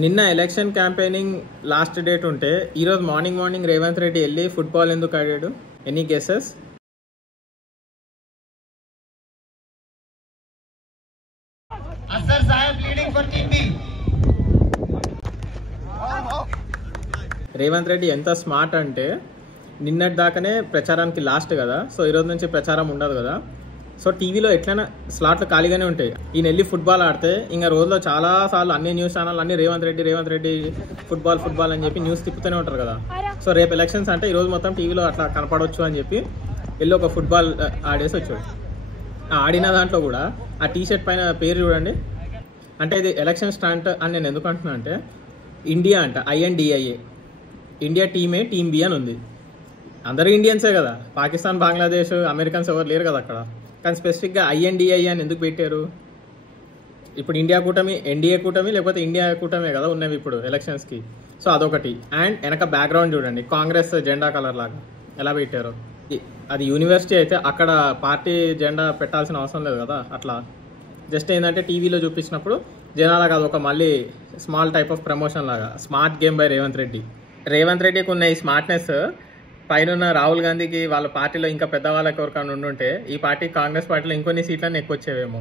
నిన్న election campaigning last date ఉంటే ఈరోజు మార్నింగ్ రేవంత్ రెడ్డి వెళ్ళి ఫుట్బాల్ ఎందుకు ఆడాడు? Any guesses? రేవంత్ రెడ్డి ఎంత స్మార్ట్ అంటే నిన్నటి దాకానే ప్రచారానికి లాస్ట్ కదా, సో ఈరోజు నుంచి ప్రచారం ఉండదు కదా, సో టీవీలో ఎట్లైనా స్లాట్లు ఖాళీగానే ఉంటాయి. ఈయన వెళ్ళి ఫుట్బాల్ ఆడితే ఇంకా రోజులో చాలాసార్లు అన్ని న్యూస్ ఛానల్ అన్ని రేవంత్ రెడ్డి ఫుట్బాల్ అని చెప్పి న్యూస్ తిప్పుతూనే ఉంటారు కదా. సో రేపు ఎలక్షన్స్ అంటే ఈరోజు మొత్తం టీవీలో అట్లా కనపడవచ్చు అని చెప్పి వెళ్ళి ఒక ఫుట్బాల్ ఆడేసి వచ్చాడు. ఆడిన దాంట్లో కూడా ఆ టీషర్ట్ పైన పేరు చూడండి. అంటే ఇది ఎలక్షన్ స్టాంట్ అని నేను ఎందుకు అంటున్నా అంటే, ఇండియా అంట INDIA, India team A team B అని ఉంది. అందరూ ఇండియన్సే కదా, పాకిస్తాన్ బంగ్లాదేశ్ అమెరికన్స్ ఎవరు లేరు కదా అక్కడ. కానీ స్పెసిఫిక్గా INDIA అని ఎందుకు పెట్టారు? ఇప్పుడు ఇండియా కూటమి, NDA కూటమి లేకపోతే ఇండియా కూటమే కదా ఉన్నవి ఇప్పుడు ఎలక్షన్స్కి. సో అదొకటి. అండ్ వెనక బ్యాక్గ్రౌండ్ చూడండి, కాంగ్రెస్ జెండా కలర్ లాగా ఎలా పెట్టారు. అది యూనివర్సిటీ అయితే అక్కడ పార్టీ జెండా పెట్టాల్సిన అవసరం లేదు కదా. అట్లా జస్ట్ ఏంటంటే టీవీలో చూపించినప్పుడు జనాలకు అదొక మళ్ళీ స్మాల్ టైప్ ఆఫ్ ప్రమోషన్ లాగా. స్మార్ట్ గేమ్ బై రేవంత్ రెడ్డికి ఉన్న ఈ స్మార్ట్నెస్ పైన రాహుల్ గాంధీకి వాళ్ళ పార్టీలో ఇంకా పెద్దవాళ్ళకి ఎవరికైనా ఉండుంటే ఈ పార్టీ కాంగ్రెస్ పార్టీలో ఇంకొన్ని సీట్లను ఎక్కువ వచ్చేవేమో.